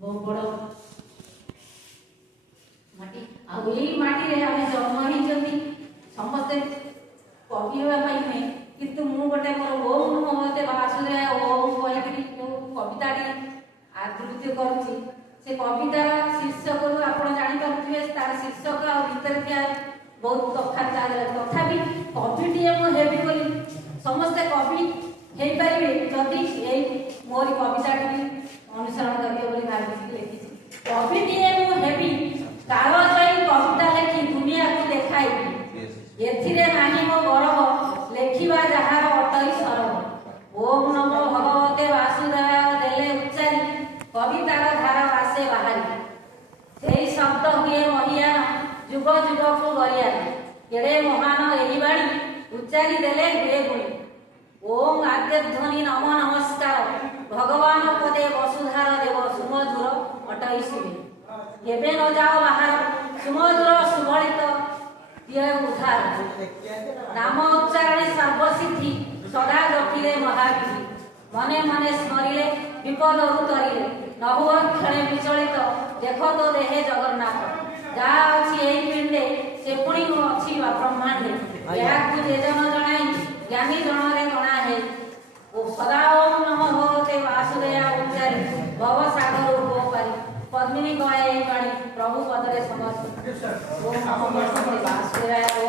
बहुत बड़ माटी माटी रे आमे जन्म होइछंती समस्त कवि होगा नुहे किंतु मु गोटे मोर ओम नमोते वासुदेव ओम कहि कविताटी आदृत्य करुछि से कवितार शीर्षक आपण जानि पारुथिबे तार शीर्षक आ भीतर क्या बहुत तफात तथापि कविटीए मु हेबी बोली समस्त कवि हेई पारिबे जदि एई मोर कविताटी अनुसरण करियो बोली भाबी लिखिछि कविटीए मु हेबी कागजई कविता लेखि दुनिया को देखाई एथिरे नाही मो गौरव लेखिबा जहार अटई सरव ओम नमो भगवते वासुदेवाय देले उच्चारी कवितार धारा आसे बाहरी सेई शब्द हुए महिया जुग जुग को गरिया केड़े महान एही बाणी उच्चारी देले हुए गुणी ओम आद्य ध्वनि नमो नमस्कार भगवान पदे वसुधार देव सुमधुर अटई सुबे केबे न जाओ बाहर सुमधुर सुबलित दिए उद्धार नाम उच्चारण सर्वसिद्धि सदा जपिले महाविधि मने मने स्मरिले विपद उतरिले न हुआ क्षणे विचलित देख तो देहे जगन्नाथ जा अछि एई पिंडे से पुणी अछि ब्रह्मांडे याकु जे जन जणाई ज्ञानी जनरे गणा है ओ सदा ओम नमः भगवते वासुदेवाय उच्चारी भव सागर उपकारी पद्मिनी गए बाणी प्रभु पदरे समर्पित ओम नमः भगवते वासुदेवाय।